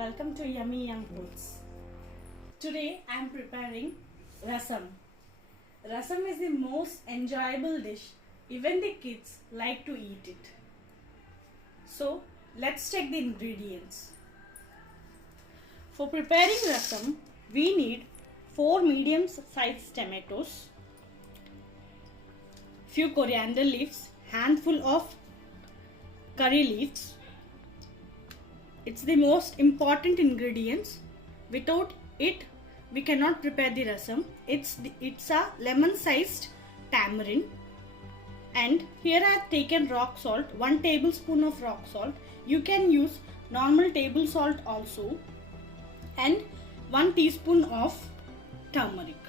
welcome to Yummy Young Foods. Today I am preparing rasam. Rasam is the most enjoyable dish. Even the kids like to eat it. So let's check the ingredients. For preparing rasam, we need 4 medium sized tomatoes, few coriander leaves, handful of curry leaves. It's the most important ingredients. Without it, we cannot prepare the rasam. It's a lemon sized tamarind. And here I have taken rock salt, 1 tablespoon of rock salt. You can use normal table salt also. And 1 teaspoon of turmeric.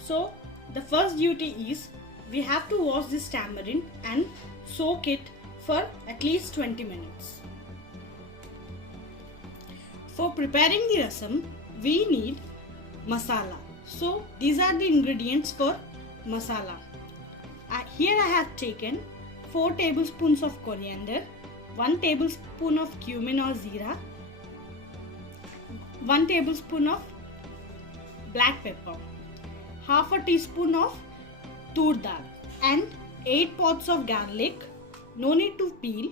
So the first duty is we have to wash this tamarind and soak it for at least 20 minutes. For preparing the rasam, we need masala. So these are the ingredients for masala. Here I have taken 4 tablespoons of coriander, 1 tablespoon of cumin or zira, 1 tablespoon of black pepper, half a teaspoon of tur dal and 8 pods of garlic, no need to peel,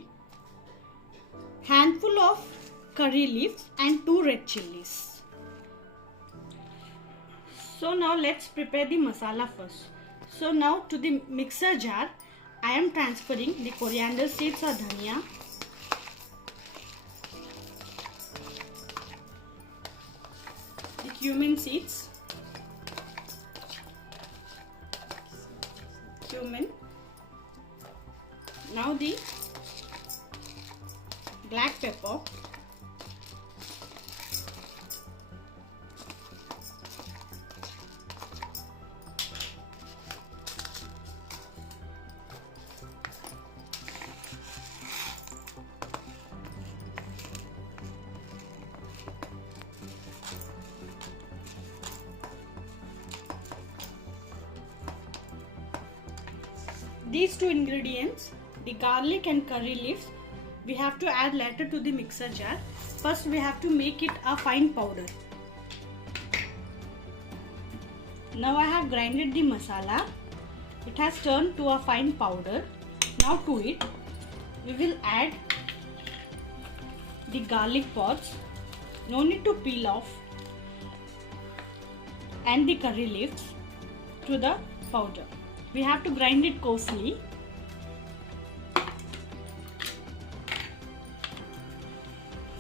handful of curry leaves and 2 red chilies. So now let's prepare the masala first. So now to the mixer jar, I am transferring the coriander seeds or dhania, the cumin seeds, now the black pepper, these 2 ingredients, the garlic and curry leaves, we have to add later to the mixer jar. First we have to make it a fine powder. Now I have grinded the masala. It has turned to a fine powder. Now to it we will add the garlic pods, no need to peel off, and the curry leaves to the powder. We have to grind it coarsely.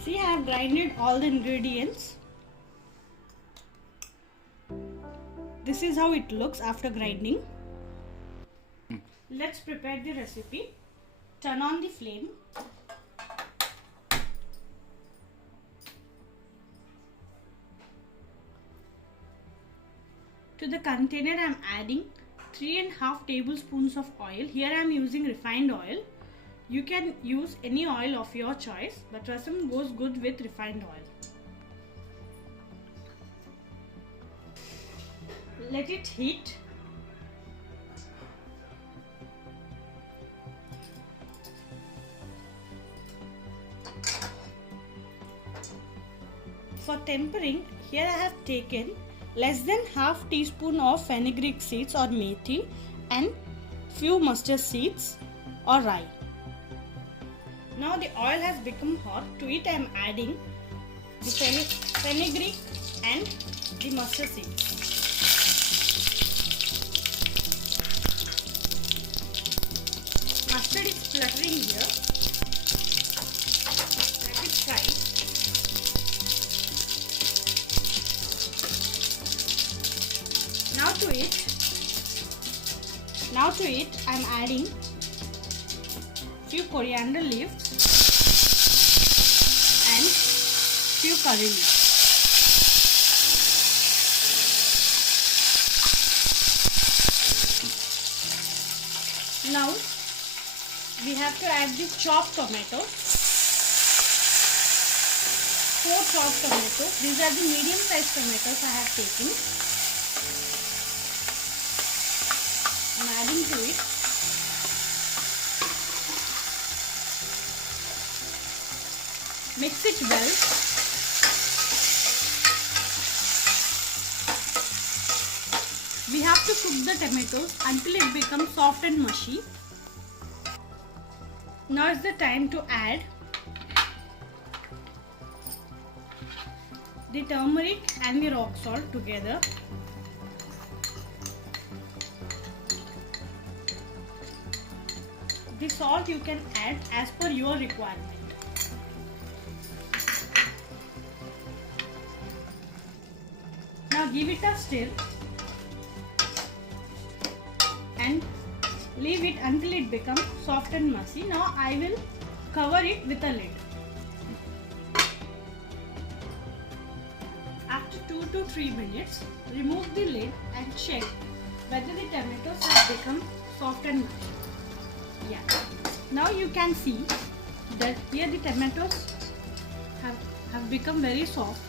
See, I have grinded all the ingredients. This is how it looks after grinding. Let's prepare the recipe. Turn on the flame. To the container, I am adding 3.5 tablespoons of oil. Here I am using refined oil. You can use any oil of your choice, but rasam goes good with refined oil. Let it heat. For tempering, here I have taken less than half teaspoon of fenugreek seeds or methi and few mustard seeds or rye. Now the oil has become hot. To it I am adding the fenugreek and the mustard seeds. Mustard is spluttering here. Let it fry. Now to it I am adding few coriander leaves and few curry leaves. Now we have to add the chopped tomatoes. 4 chopped tomatoes. These are the medium sized tomatoes I have taken. I am adding to it. Mix it well. We have to cook the tomatoes until it becomes soft and mushy. Now is the time to add the turmeric and the rock salt together. The salt you can add as per your requirement. Now give it a stir and leave it until it becomes soft and mushy. Now I will cover it with a lid. After 2 to 3 minutes, remove the lid and check whether the tomatoes have become soft and mushy. Yeah. Now you can see that here the tomatoes have become very soft.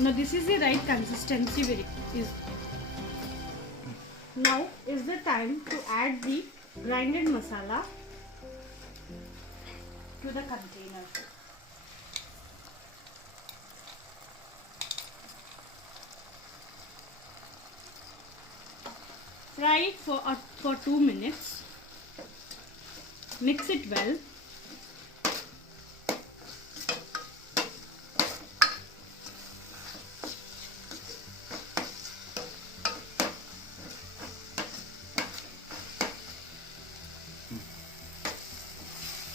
Now this is the right consistency. Now is the time to add the grinded masala to the container. Fry it for 2 minutes. Mix it well.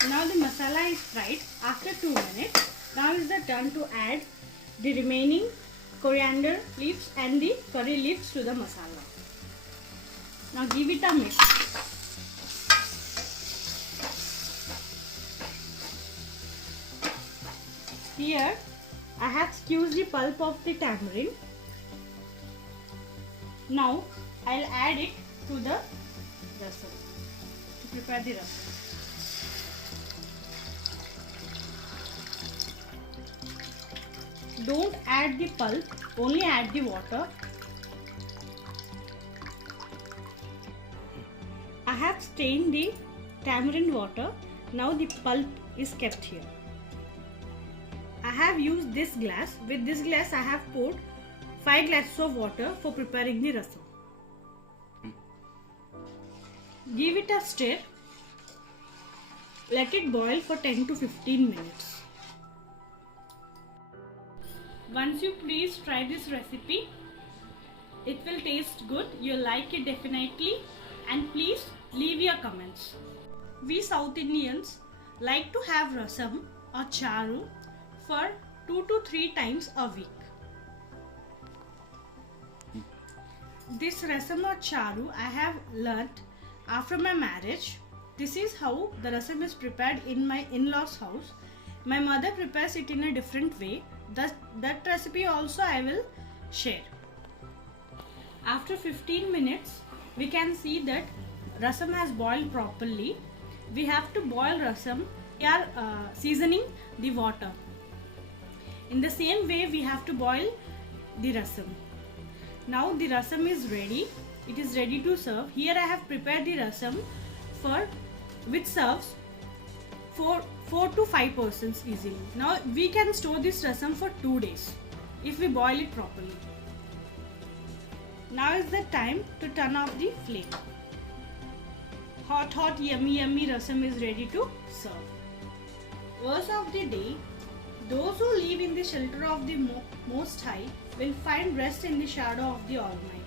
Now the masala is fried after 2 minutes. Now is the turn to add the remaining coriander leaves and the curry leaves to the masala. Now give it a mix. Here I have squeezed the pulp of the tamarind. Now I'll add it to the rasam to prepare the rasam. Don't add the pulp, only add the water. I have strained the tamarind water. Now the pulp is kept here. I have used this glass. With this glass I have poured 5 glasses of water for preparing the rasam. Give it a stir. Let it boil for 10 to 15 minutes. Once you please try this recipe, it will taste good. You'll like it definitely, and please leave your comments. We South Indians like to have rasam or charu for 2 to 3 times a week. This rasam or charu I have learnt after my marriage. This is how the rasam is prepared in my in-laws house. My mother prepares it in a different way. That recipe also I will share. After 15 minutes, we can see that rasam has boiled properly. We have to boil rasam. We are seasoning the water. In the same way, we have to boil the rasam. Now the rasam is ready. It is ready to serve. Here I have prepared the rasam which serves for 4 to 5 persons easily. Now we can store this rasam for 2 days if we boil it properly. Now is the time to turn off the flame. Hot yummy rasam is ready to serve. Verse of the day: those who live in the shelter of the Most High will find rest in the shadow of the Almighty.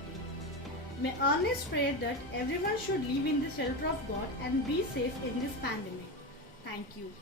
May earnest pray that everyone should live in the shelter of God and be safe in this pandemic. Thank you.